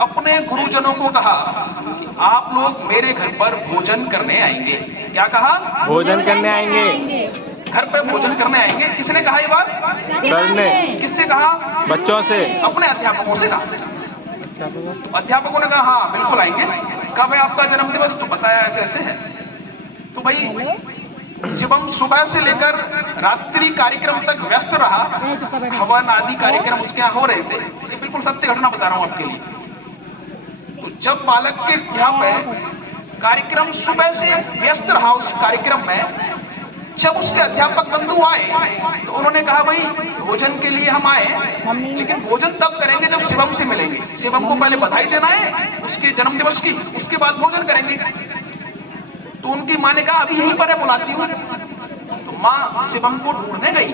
अपने गुरुजनों को कहा आप लोग मेरे घर पर भोजन करने आएंगे। क्या कहा? भोजन करने आएंगे। घर पे भोजन करने आएंगे। किसने कहा ये बात? सर ने। किससे कहा? बच्चों से। अपने अध्यापकों से कहा। अध्यापकों ने कहा हाँ बिल्कुल आएंगे। कहा भाई आपका जन्मदिवस? तो बताया ऐसे ऐसे है। तो भाई शिवम सुबह से लेकर रात्रि कार्यक्रम तक व्यस्त रहा। हवन आदि कार्यक्रम उसके यहाँ हो रहे थे। ये बिल्कुल सत्य घटना बता रहा हूं आपके लिए। तो जब बालक के यहाँ पे कार्यक्रम सुबह से व्यस्त रहा, उस कार्यक्रम में जब उसके अध्यापक बंधु आए तो उन्होंने कहा भाई भोजन के लिए हम आए, लेकिन भोजन तब करेंगे जब शिवम से मिलेंगे। शिवम को पहले बधाई देना है उसके जन्मदिवस की, उसके बाद भोजन करेंगे। तो उनकी मां ने कहा अभी यहीं पर है, बुलाती हूं। तो मां शिवम को ढूंढने गई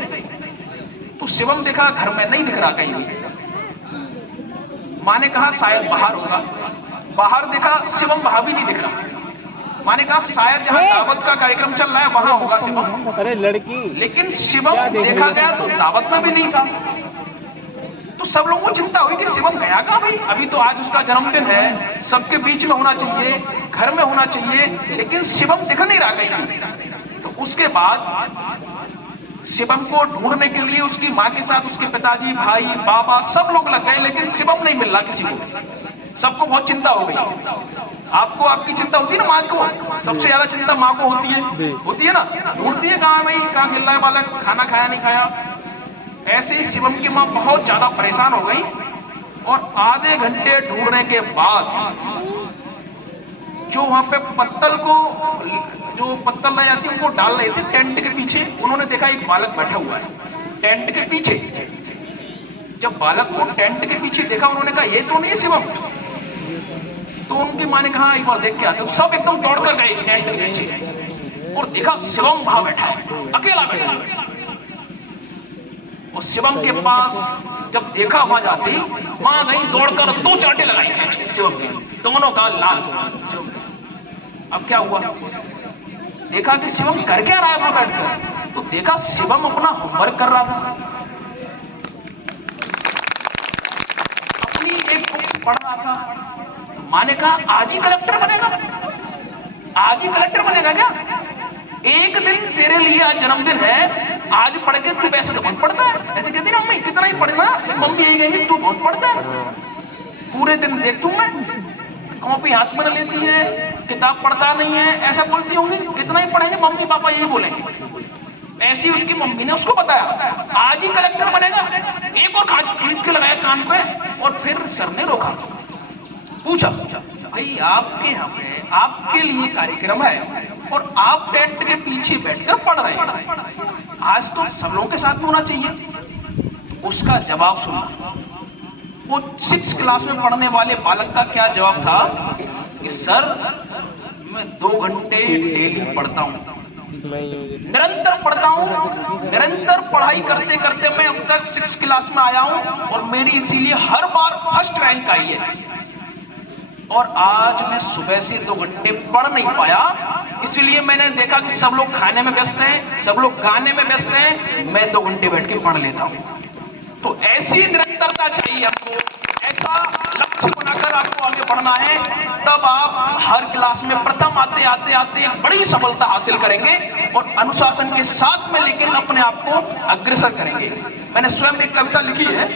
तो शिवम देखा घर में नहीं दिख रहा कहीं। मां ने कहा शायद बाहर होगा। बाहर देखा शिवम वहां भी नहीं दिख रहा। मां ने कहा शायद जहां दावत का कार्यक्रम चल रहा है वहां होगा शिवम। अरे लड़की। लेकिन शिवम देखा गया तो दावत में भी नहीं था। तो सब लोगों को चिंता हुई कि शिवम गया कहां भाई? अभी तो आज उसका जन्मदिन है, सबके बीच में होना चाहिए, घर में होना चाहिए, लेकिन शिवम दिख नहीं रहा कहीं। तो उसके बाद शिवम को ढूंढने के लिए उसकी मां के साथ उसके पिताजी, भाई, बाबा सब लोग लग गए, लेकिन शिवम नहीं मिल रहा किसी को। सबको बहुत चिंता हो गई। आपको आपकी चिंता होती है ना, माँ को सबसे ज्यादा चिंता माँ को होती है ना। ढूंढती है कहाँ भाई, कहाँ खेल रहा है बालक, खाना खाया नहीं खाया। ऐसे ही शिवम की माँ बहुत ज्यादा परेशान हो गई और आधे घंटे ढूंढने के बाद जो वहां पे पत्तल लाई जाती है उनको डाल रहे थे टेंट के पीछे, उन्होंने देखा एक बालक बैठा हुआ है टेंट के पीछे। जब बालक को टेंट के पीछे देखा उन्होंने कहा ये तो नहीं है शिवम। तो उनकी मां ने कहा एक बार देख के आते। सब एकदम दौड़कर गए टेंट के नीचे और देखा शिवम वहां बैठा है, अकेला बैठा है। और शिवम के पास जब देखा वहां जाते मां गई दौड़कर 2 चांटे लगाई थे शिवम के, दोनों का लाल शिवम। अब क्या हुआ? देखा कि शिवम कर क्या रहा है वहां बैठकर। तो देखा शिवम अपना होमवर्क कर रहा था, अपनी एक बुक पढ़ रहा था। मां ने कहा आज ही कलेक्टर बनेगा? आज ही कलेक्टर बनेगा क्या? एक दिन तेरे लिए आज जन्मदिन है, आज पढ़ के तू वैसे तो बहुत पढ़ता है। ऐसे कहती ना मम्मी कितना ही पढ़ना, मम्मी यही कहेंगी तू बहुत पढ़ता है, पूरे दिन देखती हूं मैं, कॉपी हाथ में न लेती है, किताब पढ़ता नहीं है, ऐसा बोलती होंगी। कितना ही पढ़ेंगे मम्मी पापा यही बोलेंगे। ऐसी उसकी मम्मी ने उसको बताया आज ही कलेक्टर बनेगा। एक और खींच के लगाया कान पे और फिर सर ने रोका, पूछा भाई आपके यहाँ पे आपके लिए कार्यक्रम है और आप टेंट के पीछे बैठकर पढ़ रहे हैं, आज तो सब लोगों के साथ में होना चाहिए। उसका जवाब सुना। वो 6 क्लास में पढ़ने वाले बालक का क्या जवाब था कि सर मैं 2 घंटे डेली पढ़ता हूं, निरंतर पढ़ता हूं, निरंतर पढ़ाई करते करते मैं अब तक 6 क्लास में आया हूं और मेरी इसीलिए हर बार फर्स्ट रैंक आई है। और आज मैं सुबह से 2 घंटे पढ़ नहीं पाया, इसलिए मैंने देखा कि सब लोग खाने में व्यस्त हैं, सब लोग गाने में व्यस्त हैं, मैं 2 घंटे बैठ के पढ़ लेता हूं। तो ऐसी निरंतरता चाहिए आपको, ऐसा लक्ष्य बनाकर आपको आगे बढ़ना है, तब आप हर क्लास में प्रथम आते आते आते एक बड़ी सफलता हासिल करेंगे और अनुशासन के साथ में लेकिन अपने आप को अग्रसर करेंगे। मैंने स्वयं एक कविता लिखी है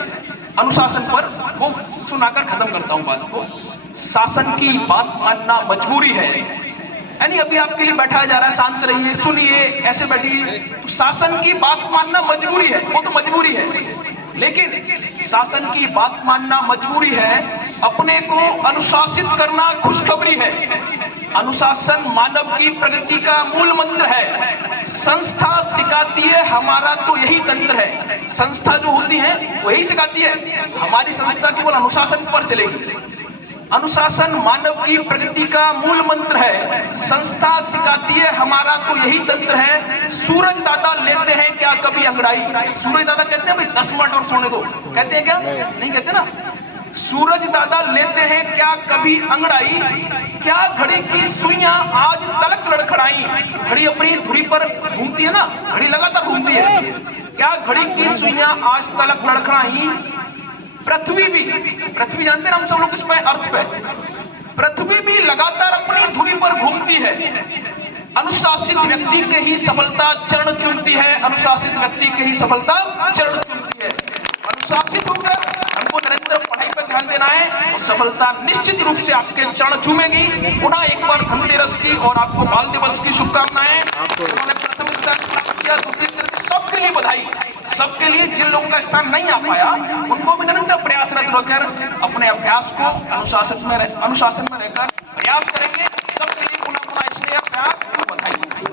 अनुशासन पर, वो सुनाकर खत्म करता हूं बात को। शासन की बात मानना मजबूरी है, यानी अभी आपके लिए बैठाया जा रहा है, शांत रहिए, सुनिए, ऐसे बैठिए। तो शासन की बात मानना मजबूरी है, वो तो मजबूरी है, लेकिन शासन की बात मानना मजबूरी है, अपने को अनुशासित करना खुशखबरी है। अनुशासन मानव की प्रगति का मूल मंत्र है। संस्था सिखाती है, हमारा तो यही तंत्र है। संस्था जो होती है वो यही सिखाती है, हमारी संस्था केवल अनुशासन पर चलेगी। अनुशासन मानव की प्रगति का मूल मंत्र है। संस्था सिखाती है, हमारा तो यही तंत्र है। सूरज दादा लेते हैं क्या कभी अंगड़ाई? सूरज दादा कहते हैं भाई 10 मिनट और सोने दो, कहते हैं क्या? नहीं कहते ना। सूरज दादा लेते हैं क्या कभी अंगड़ाई? क्या घड़ी की सुइयां आज तलक लड़खड़ाई? घड़ी अपनी धुरी पर घूमती है ना, घड़ी लगातार घूमती है। क्या घड़ी की सुइयां आज तलक लड़खड़ाई? पृथ्वी जानते हैं हम सब लोग इस पे, अर्थ पे, पृथ्वी भी लगातार अपनी धुरी पर घूमती है। अनुशासित व्यक्ति के ही सफलता चरण चूमती है, अनुशासित व्यक्ति के ही सफलता चरण चूमती है। अनुशासित होकर हमको निरंतर पढ़ाई पर ध्यान देना है और सफलता निश्चित रूप से आपके चरण चूमेगी। पुनः एक बार धनतेरस की और आपको बाल दिवस की शुभकामनाएं। उन्होंने प्रथम स्थान प्राप्त किया, द्वितीय तृतीय, सबके लिए बधाई। सबके लिए जिन लोगों का स्थान नहीं आ पाया उनको भी निरंतर प्रयासरत होकर अपने अभ्यास को अनुशासन में रहकर प्रयास करेंगे। सबके लिए पुनः इसलिए अभ्यास को बधाई।